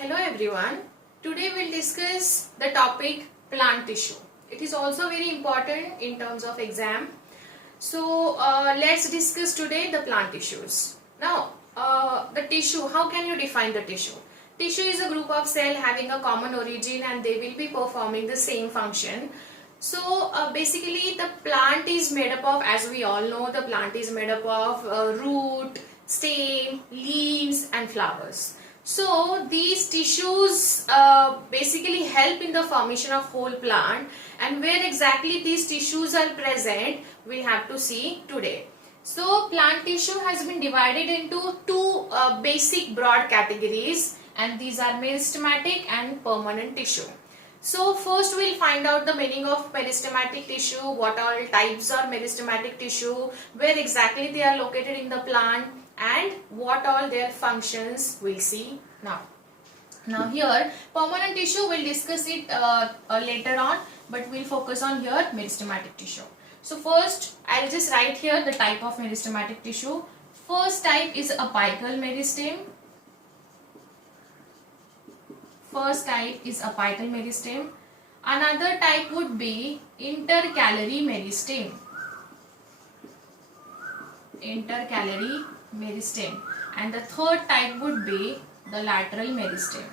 Hello everyone. Today we'll discuss the topic plant tissue. It is also very important in terms of exam. So let's discuss today the plant tissues. Now the tissue, how can you define the tissue? Tissue is a group of cells having a common origin and they will be performing the same function. So basically the plant is made up of, as we all know, the plant is made up of root, stem, leaves and flowers. So these tissues basically help in the formation of whole plant, and where exactly these tissues are present we have to see today. So plant tissue has been divided into two basic broad categories, and these are meristematic and permanent tissue. So first we'll find out the meaning of meristematic tissue, what all types are meristematic tissue, where exactly they are located in the plant, and what all their functions we'll see now. Now here permanent tissue we'll discuss it later on, but we'll focus on here meristematic tissue. So first I'll just write here the type of meristematic tissue. First type is apical meristem. First type is apical meristem. Another type would be intercalary meristem. Intercalary meristem. And the third type would be the lateral meristem.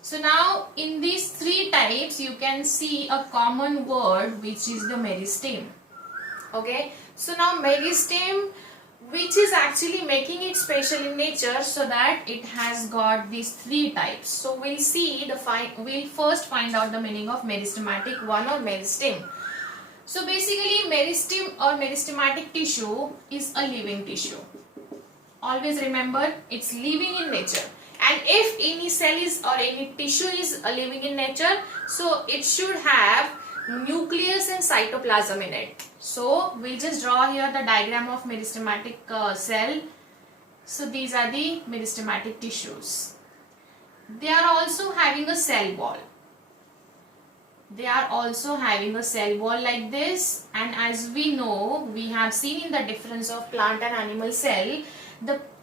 So now in these three types you can see a common word, which is the meristem. Okay, so now meristem, which is actually making it special in nature, so that it has got these three types. So we'll see we'll first find out the meaning of meristematic one or meristem. So basically meristem or meristematic tissue is a living tissue. Always remember, it's living in nature, and if any cell is or any tissue is living in nature, so it should have nucleus and cytoplasm in it. So we'll just draw here the diagram of meristematic cell. So these are the meristematic tissues. They are also having a cell wall. They are also having a cell wall like this, and as we know, we have seen in the difference of plant and animal cell,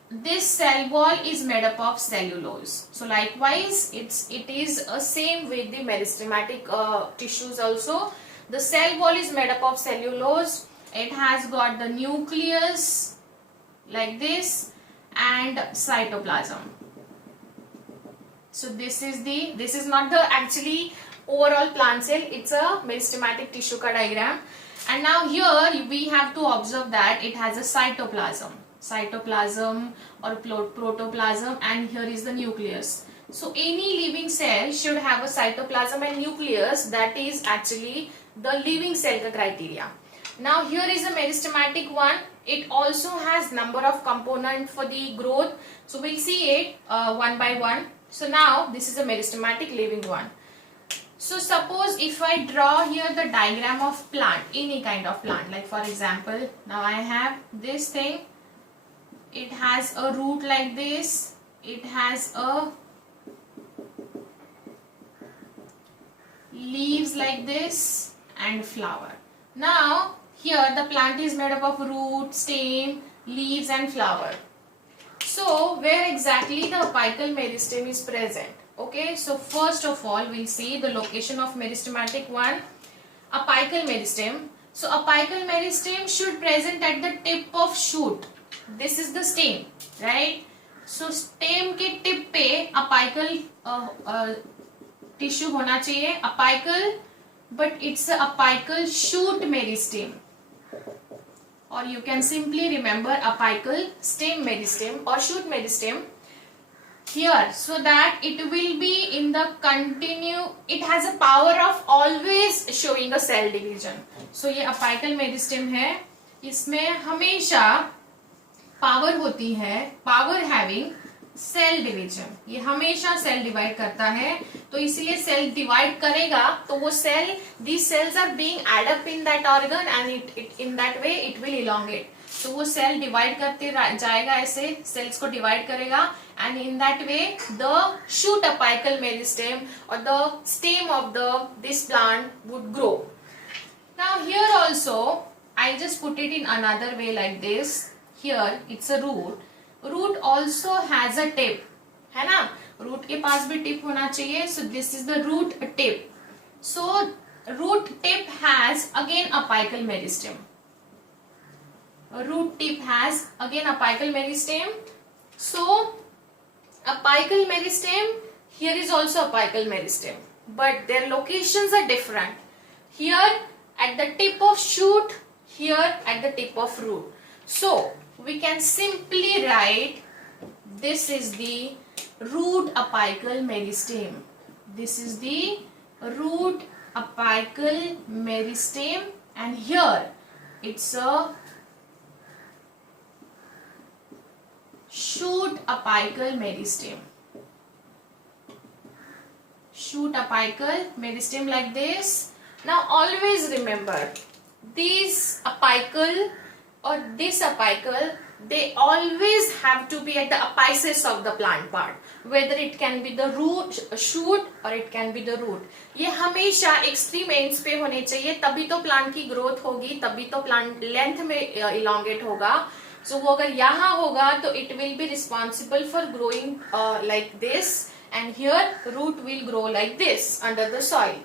this cell wall is made up of cellulose. So likewise it is a same with the meristematic tissues also. The cell wall is made up of cellulose. It has got the nucleus like this and cytoplasm. So this is not the actually overall plant cell, it's a meristematic tissue ka diagram. And now here we have to observe that it has a cytoplasm or protoplasm, and here is the nucleus. So any living cell should have a cytoplasm and nucleus. That is actually the living cell ka criteria. Now here is a meristematic one. It also has number of components for the growth. So we'll see it one by one. So now this is a meristematic living one. So suppose if I draw here the diagram of plant, any kind of plant, like for example, now I have this thing. It has a root like this. It has a leaves like this and flower. Now here the plant is made up of root, stem, leaves and flower. So where exactly the apical meristem is present? Okay, so first of all we'll see the location of meristematic one, apical meristem. So apical meristem should present at the tip of shoot. This is the stem, right? So stem के tip पे apical tissue होना चाहिए, apical, but it's a apical shoot meristem, or you can simply remember apical stem meristem or shoot meristem here, so that it will be in the it has a power of always showing a cell division. So ये apical meristem है, इसमें हमेशा power होती है, power having cell division, ये हमेशा cell divide करता है, तो इसलिए सेल डिवाइड करेगा तो वो cell, these cells are being add up in that organ and it in that way it will elongate. तो वो सेल डिवाइड करते जाएगा, ऐसे सेल्स को डिवाइड करेगा, and in that way the shoot apical meristem or the stem of this plant would grow. Now here also I just put it in another way like this. Here it's a root. Root also has a tip, है ना, root के पास भी tip होना चाहिए. So this is the root tip. So root tip has again apical meristem. Root tip has again apical meristem. So apical meristem, here is also apical meristem, but their locations are different. Here at the tip of shoot, here at the tip of root. So we can simply write this is the root apical meristem. This is the root apical meristem, and here it's a shoot apical meristem. Shoot apical meristem like this. Now always remember these apical or this apical, they always have to be at the apices of the plant part, whether it can be the root, shoot or it can be the root. ये हमेशा extreme ends पे होने चाहिए, तभी तो plant की growth होगी, तभी तो प्लांट लेंथ में इलोंगेट होगा. So वो अगर यहाँ होगा तो it will be responsible for growing like this, and here root will grow like this under the soil.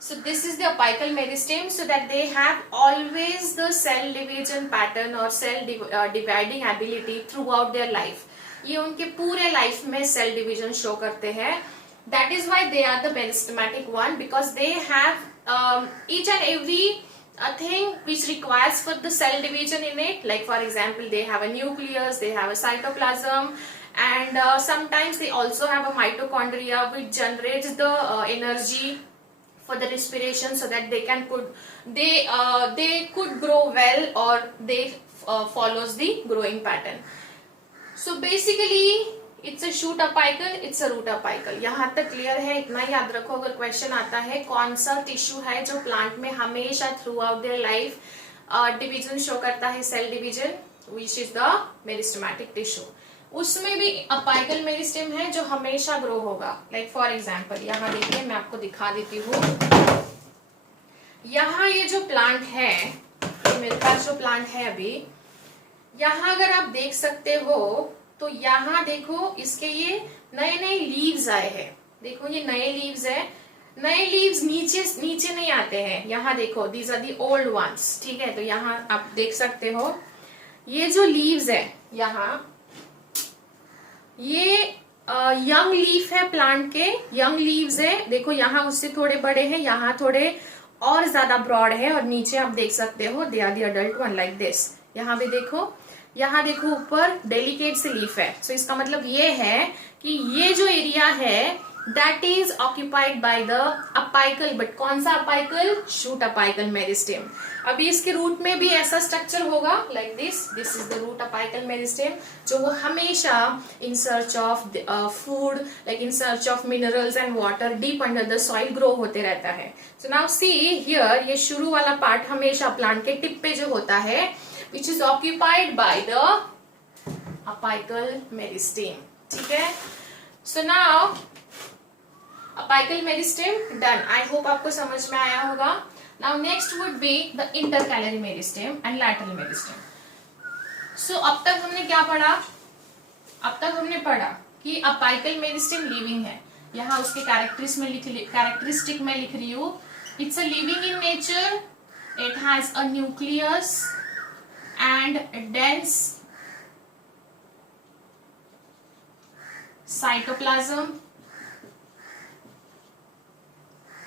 So this is the apical meristem, so that they have always the cell division pattern or cell dividing ability throughout their life. ये उनके पूरे life में cell division show करते हैं. That is why they are the meristematic one, because they have each and every a thing which requires for the cell division in it. Like for example, they have a nucleus, they have a cytoplasm, and sometimes they also have a mitochondria which generates the energy for the respiration, so that they can they could grow well, or they follows the growing pattern. So basically it's a shoot apical, it's a root apical. यहाँ तक clear है? इतना याद रखो. अगर question आता है कौन सा टिश्यू है जो प्लांट में हमेशा throughout their life division show करता है, cell division, which is the meristematic tissue, उसमें भी अपाइकल मेरिस्टेम है जो हमेशा ग्रो होगा. लाइक फॉर एग्जाम्पल यहाँ देखिए, मैं आपको दिखा देती हूँ. यहाँ ये जो प्लांट है, ये मेरे पास जो प्लांट है अभी, यहाँ अगर आप देख सकते हो तो यहाँ देखो इसके ये नए नए लीव्स आए हैं. देखो ये नए लीव्स है. नए लीव्स नीचे नहीं आते हैं. यहाँ देखो, these are the old ones. ठीक है, तो यहाँ आप देख सकते हो ये जो लीव्स है, यहाँ ये यंग लीफ है प्लांट के, यंग लीव्स है. देखो यहाँ उससे थोड़े बड़े हैं, यहाँ थोड़े और ज्यादा ब्रॉड है, और नीचे आप देख सकते हो they are the adult one like this. यहाँ भी देखो, यहाँ देखो ऊपर डेलिकेट से लीफ है. सो इसका मतलब ये है कि ये जो एरिया है that is occupied by the apical. But कौन सा अपाइकल? Shoot apical meristem. अभी इसके रूट में भी ऐसा स्ट्रक्चर होगा like this. This is the root apical meristem, जो वो हमेशा in search of food, like in search of minerals and water deep under the soil grow होते रहता है. सो नाउ सी हियर, ये शुरू वाला पार्ट हमेशा प्लांट के टिप पे जो होता है, which is occupied by the apical meristem. ठीक है, so now apical meristem done. I hope आपको समझ में आया होगा. Now next would be the intercalary meristem and lateral meristem. So अब तक हमने क्या पढ़ा? अब तक हमने पढ़ा कि apical meristem living है. यहाँ उसके कैरेक्टरिस्टिक में लिख रही हूँ. It's a living in nature. It has a nucleus and dense cytoplasm,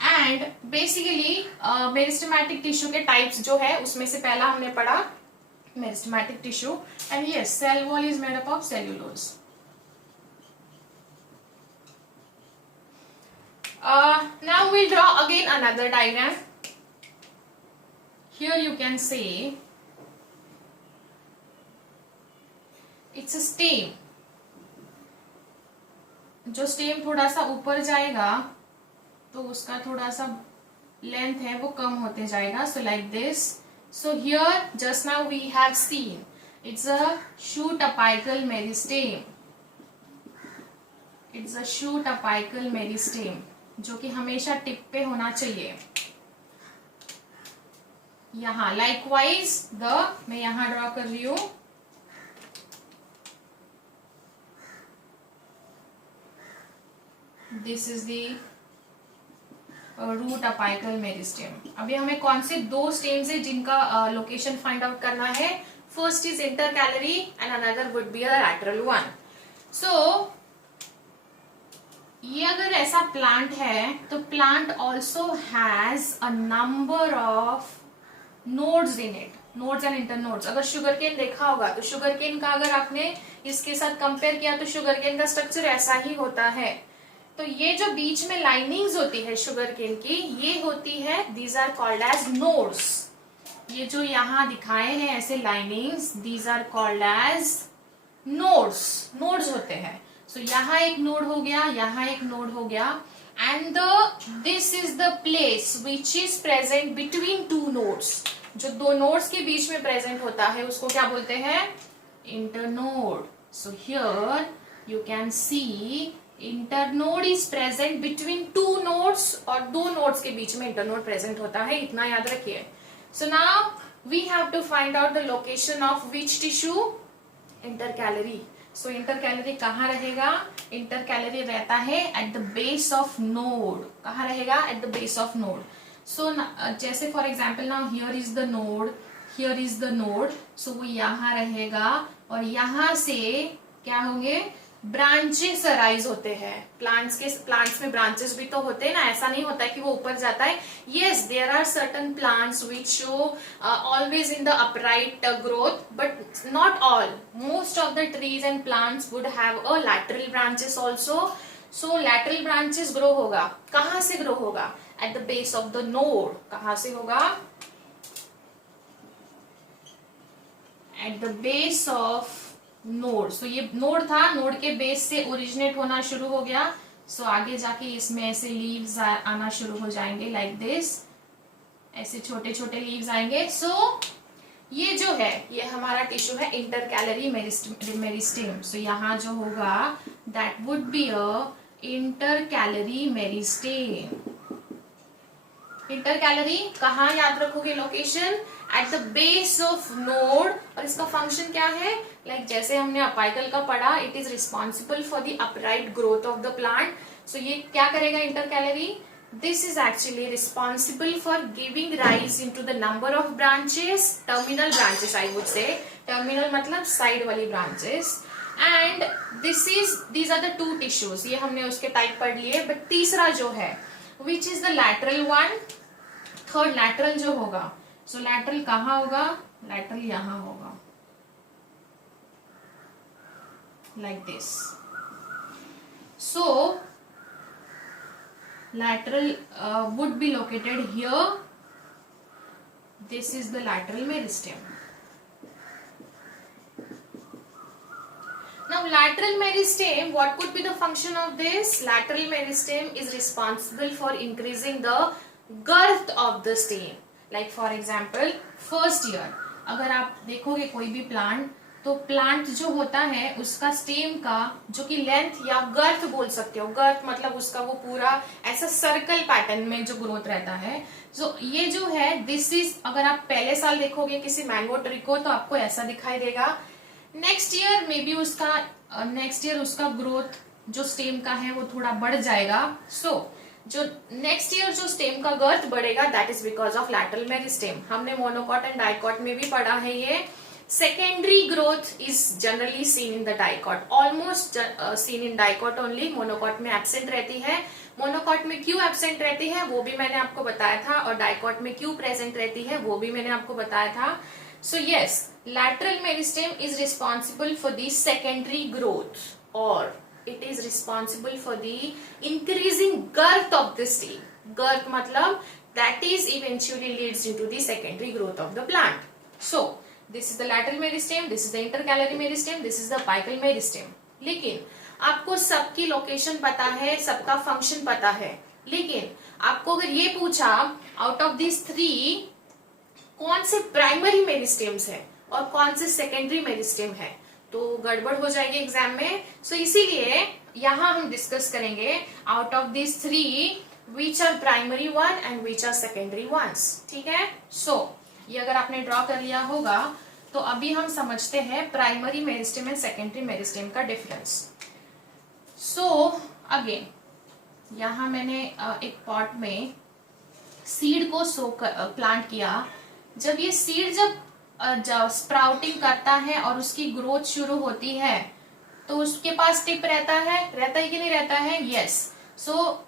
and basically meristematic tissue के टाइप्स जो है उसमें से पहला हमने पढ़ा meristematic tissue. And yes, cell wall is made up of cellulose. Now we'll draw again another diagram. Here you can see it's a stem. जो stem थोड़ा सा ऊपर जाएगा तो उसका थोड़ा सा लेंथ है वो कम होते जाएगा. So like this. So here just now we have seen it's a shoot apical meristem. It's a shoot apical meristem जो कि हमेशा टिप पे होना चाहिए. यहाँ likewise मैं यहाँ ड्रॉ कर रही हूँ. This is the root apical meristem. अभी हमें कौन से दो स्टेम्स है जिनका लोकेशन फाइंड आउट करना है? First is intercalary and another would be a lateral one. So ये अगर ऐसा प्लांट है तो plant also has a number of nodes in it, nodes and internodes. अगर शुगरकेन देखा होगा तो शुगरकेन का अगर आपने इसके साथ कंपेयर किया तो शुगरकेन का स्ट्रक्चर ऐसा ही होता है। तो ये जो बीच में लाइनिंग्स होती है शुगरकेन की, ये होती है, these are called as nodes. ये जो यहाँ दिखाए हैं ऐसे linings, these are called as nodes, nodes होते हैं। सो यहाँ एक नोड हो गया, यहाँ एक नोड हो गया, and this is the place which is present between two nodes. जो दो नोड्स के बीच में प्रेजेंट होता है उसको क्या बोलते हैं? Internode. So here you can see internode is present between two nodes, और दो नोड्स के बीच में इंटरनोड प्रेजेंट होता है, इतना याद रखिए। So now we have to find out the location of which tissue? Intercalary. So intercalary कहाँ रहेगा? इंटरकैलरी रहता है at the base of node. कहाँ रहेगा? At the base of node. So जैसे for example now here is the node, here is the node, so वो यहाँ रहेगा, और यहाँ से क्या होंगे? ब्रांचेस अराइज होते हैं। प्लांट्स में ब्रांचेस भी तो होते हैं ना, ऐसा नहीं होता है कि वो ऊपर जाता है। Yes, there are certain plants which show always in the upright growth, but not all. Most of the trees and plants would have a lateral branches also. So lateral branches grow होगा, कहाँ से grow होगा? At the base of the node. कहाँ से होगा? At the base of node. So ये node था, node के बेस से ओरिजिनेट होना शुरू हो गया। सो आगे जाके इसमें ऐसे लीव्स आना शुरू हो जाएंगे, लाइक दिस, ऐसे छोटे छोटे लीव्स आएंगे। सो ये जो है ये हमारा टिश्यू है इंटरकैलरी मेरिस्टेम। सो यहाँ जो होगा that would be a intercalary meristem. Intercalary कहाँ याद रखोगे location? Eight the base of node. और इसका फंक्शन क्या है? लाइक जैसे हमने अपाइकल का पढ़ा, it is responsible for the upright growth of the plant. So ये क्या करेगा intercalary? This is actually responsible for giving rise into the number of branches, terminal branches I would say. Terminal मतलब side वाली branches. And these are the two tissues. ये हमने उसके type पढ़ लिए। बट तीसरा जो है विच is the lateral one, third lateral जो होगा। सो लैटरल कहाँ होगा? लैटरल यहाँ होगा, like this. So lateral would be located here. This is the lateral meristem. Now lateral meristem, what could be the function of this? Lateral meristem is responsible for increasing the girth of the stem. Like for example first year अगर आप देखोगे कोई भी plant, तो plant जो होता है उसका स्टेम का जो कि लेंथ या गर्थ बोल सकते हो, गर्थ मतलब उसका वो पूरा ऐसा सर्कल पैटर्न में जो ग्रोथ रहता है। सो ये जो है दिस इज, अगर आप पहले साल देखोगे किसी मैंगो ट्री को तो आपको ऐसा दिखाई देगा। नेक्स्ट ईयर मे बी उसका ग्रोथ जो स्टेम का है वो थोड़ा बढ़ जाएगा। सो जो नेक्स्ट ईयर जो स्टेम का गर्थ बढ़ेगा that is because of lateral meristem. हमने मोनोकॉट एंड डाइकॉट में भी पढ़ा है ये। Secondary growth is generally seen in the dicot, almost seen in dicot only. Monocot में एब्सेंट रहती है। मोनोकॉट में क्यों एब्सेंट रहती है वो भी मैंने आपको बताया था, और डाइकॉट में क्यों प्रेजेंट रहती है वो भी मैंने आपको बताया था। So yes, lateral meristem is responsible for the secondary growth, or it is responsible for the increasing girth of the stem. Girth मतलब that is eventually leads into the secondary growth of the plant. So this is the lateral meristem, this is the intercalary meristem, this is the apical meristem. लेकिन आपको सबकी location पता है, सबका function पता है, लेकिन आपको अगर ये पूछा आउट ऑफ दिस थ्री कौन से प्राइमरी मेरिस्टेम्स है और कौन से सेकेंडरी मेरिस्टेम है तो गड़बड़ हो जाएगी एग्जाम में। सो इसीलिए यहाँ हम डिस्कस करेंगे out of this three which are primary one and which are secondary ones. ठीक है। सो ये अगर आपने ड्रॉ कर लिया होगा तो अभी हम समझते हैं primary meristem and secondary meristem का डिफरेंस। सो अगेन यहाँ मैंने एक पॉट में सीड को प्लांट किया। जब ये सीड जब स्प्राउटिंग करता है और उसकी ग्रोथ शुरू होती है तो उसके पास टिप रहता है कि नहीं रहता है? यस। सो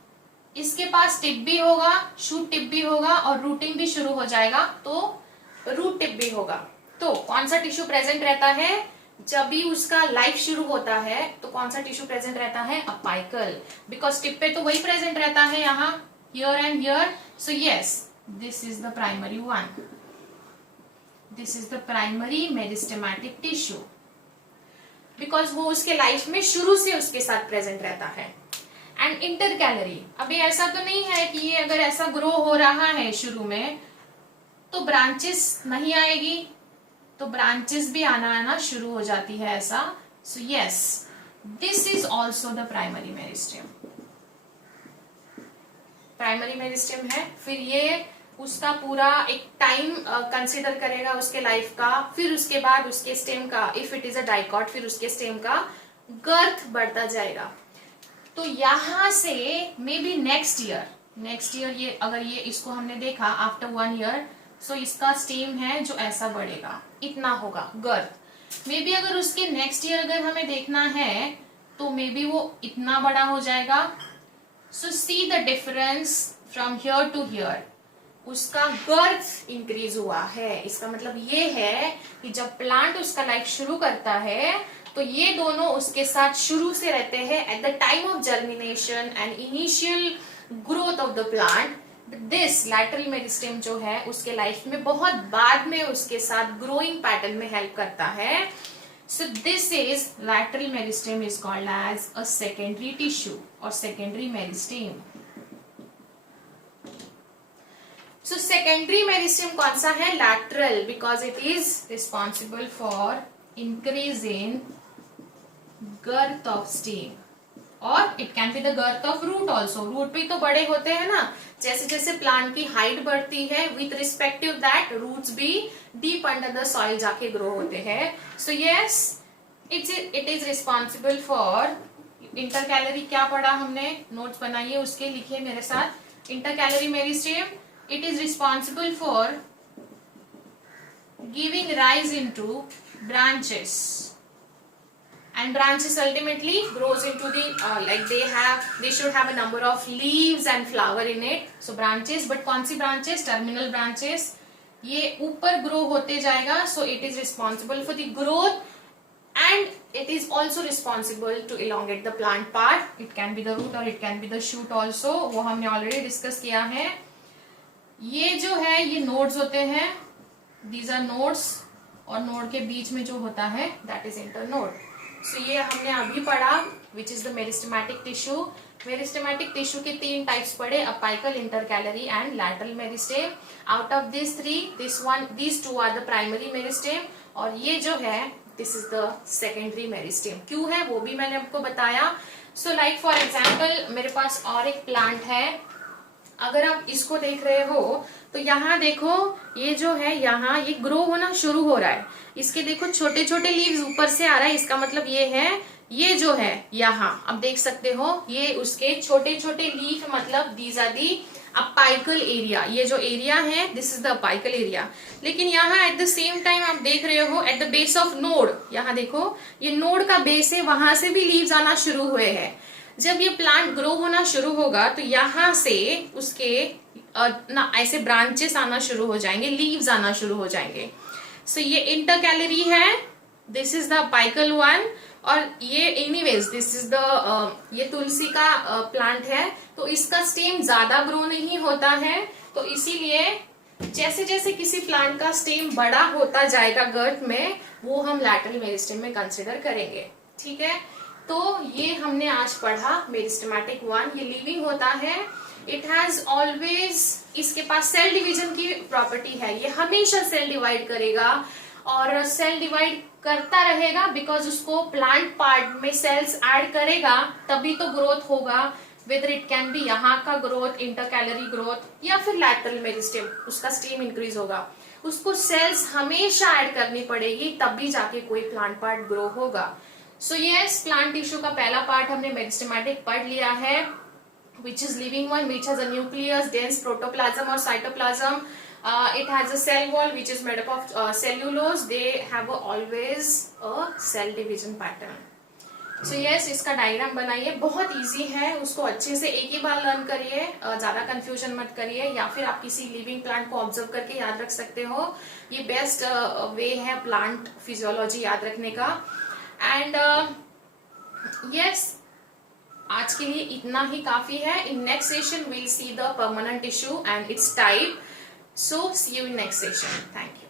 इसके पास टिप भी होगा, शूट टिप भी होगा और रूटिंग भी शुरू हो जाएगा, तो रूट टिप भी होगा। तो कौन सा टिश्यू प्रेजेंट रहता है जब भी उसका लाइफ शुरू होता है? तो कौन सा टिश्यू प्रेजेंट रहता है? अपाइकल, बिकॉज टिप पे तो वही प्रेजेंट रहता है यहाँ, here and here. So yes, this is the primary one, this is the primary meristematic tissue, because वो उसके लाइफ में शुरू से उसके साथ प्रेजेंट रहता है। एंड इंटरकैलरी, अभी ऐसा तो नहीं है कि ये अगर ऐसा ग्रो हो रहा है शुरू में तो ब्रांचेस नहीं आएगी, तो ब्रांचेस भी आना शुरू हो जाती है ऐसा। So yes, this is also the primary meristem, primary meristem है। फिर ये उसका पूरा एक टाइम कंसिडर करेगा उसके लाइफ का, फिर उसके बाद उसके स्टेम का, if it is a dicot, फिर उसके स्टेम का गर्थ बढ़ता जाएगा। तो यहां से मे बी नेक्स्ट ईयर ये अगर ये इसको हमने देखा आफ्टर 1 ईयर, सो इसका स्टेम है जो ऐसा बढ़ेगा, इतना होगा गर्थ। मे बी अगर उसके नेक्स्ट ईयर अगर हमें देखना है तो मे बी वो इतना बड़ा हो जाएगा। So see the difference from here to here, उसका गर्थ इंक्रीज हुआ है। इसका मतलब ये है कि जब प्लांट उसका लाइफ शुरू करता है तो ये दोनों उसके साथ शुरू से रहते हैं at the time of germination and initial growth of the plant. This lateral meristem जो है उसके लाइफ में बहुत बाद में उसके साथ ग्रोइंग पैटर्न में हेल्प करता है। So this is lateral meristem is called as a secondary tissue और secondary meristem. So secondary meristem कौन सा है? Lateral, because it is responsible for increase in girth of stem और it can be the girth of root also. Root भी तो बड़े होते हैं ना, जैसे जैसे प्लांट की हाइट बढ़ती है विथ रिस्पेक्टिव दैट रूट्स भी डीप अंडर द सॉइल जाके ग्रो होते हैं। So yes, it is responsible for intercalary. क्या पढ़ा हमने? नोट्स बनाइए उसके, लिखिए मेरे साथ। Intercalary meristem, it is responsible for giving rise into branches, and branches ultimately grows into the like they should have a number of leaves and flower in it. So branches, but कौन सी branches? Terminal branches, ये ऊपर grow होते जाएगा। So it is responsible for the growth and it is also responsible to elongate the plant part. It can be the root or it can be the shoot also, वो हमने already discuss किया है। ये जो है ये nodes होते हैं, दीज आर नोड्स, और नोड के बीच में जो होता है दैट इज इंटरनोड। सो ये हमने अभी पढ़ा which is the meristematic tissue. Meristematic tissue के 3 टाइप्स पढ़े, apical, intercalary and lateral meristem. Out of this 3, these 2 are the primary meristem और ये जो है this is the secondary meristem. क्यों है वो भी मैंने आपको बताया। सो लाइक फॉर एग्जाम्पल मेरे पास और एक प्लांट है, अगर आप इसको देख रहे हो तो यहाँ देखो ये जो है यहाँ ये ग्रो होना शुरू हो रहा है। इसके देखो छोटे छोटे लीव्स ऊपर से आ रहा है, इसका मतलब ये है ये जो है यहाँ अब देख सकते हो ये उसके छोटे छोटे लीफ, मतलब these are the apical area. ये जो एरिया है this is the apical area. लेकिन यहाँ एट द सेम टाइम आप देख रहे हो eight the base of node, यहाँ देखो ये नोड का बेस है, वहां से भी लीव्स आना शुरू हुए हैं। जब ये प्लांट ग्रो होना शुरू होगा तो यहाँ से उसके ना ऐसे ब्रांचेस आना शुरू हो जाएंगे, लीव्स आना शुरू हो जाएंगे। सो ये इंटरकैलरी है, this is the apical one, और ये एनीवेज दिस इज द ये तुलसी का प्लांट है, तो इसका स्टेम ज्यादा ग्रो नहीं होता है, तो इसीलिए जैसे जैसे किसी प्लांट का स्टेम बड़ा होता जाएगा गर्थ में, वो हम लैटरल मेरिस्टेम में कंसिडर करेंगे। ठीक है, तो ये हमने आज पढ़ा मेरिस्टेमेटिक 1। ये लिविंग होता है, इट हैज ऑलवेज, इसके पास सेल डिवीजन की प्रॉपर्टी है, ये हमेशा सेल डिवाइड करेगा और सेल डिवाइड करता रहेगा बिकॉज उसको प्लांट पार्ट में सेल्स ऐड करेगा तभी तो ग्रोथ होगा। वेदर इट कैन बी यहाँ का ग्रोथ, इंटरकैलरी ग्रोथ या फिर लैटरल मेरिस्टेम, उसका स्टेम इंक्रीज होगा, उसको सेल्स हमेशा ऐड करनी पड़ेगी तभी जाके कोई प्लांट पार्ट ग्रो होगा। सो यस, प्लांट टिश्यू का पहला पार्ट हमने मेरिस्टेमेटिक पढ़ लिया है। which is living one, which has a nucleus, dense protoplasm or cytoplasm. It has a cell wall which is made up of cellulose. They have always a cell division pattern. So yes, इसका diagram बनाइए, बहुत easy है, उसको अच्छे से एक ही बार learn करिए, ज्यादा कंफ्यूजन मत करिए, या फिर आप किसी लिविंग प्लांट को ऑब्जर्व करके याद रख सकते हो. ये बेस्ट वे है प्लांट फिजियोलॉजी याद रखने का. एंड यस, आज के लिए इतना ही काफी है. In next session we'll see the permanent tissue and its type. So see you in next session. Thank you.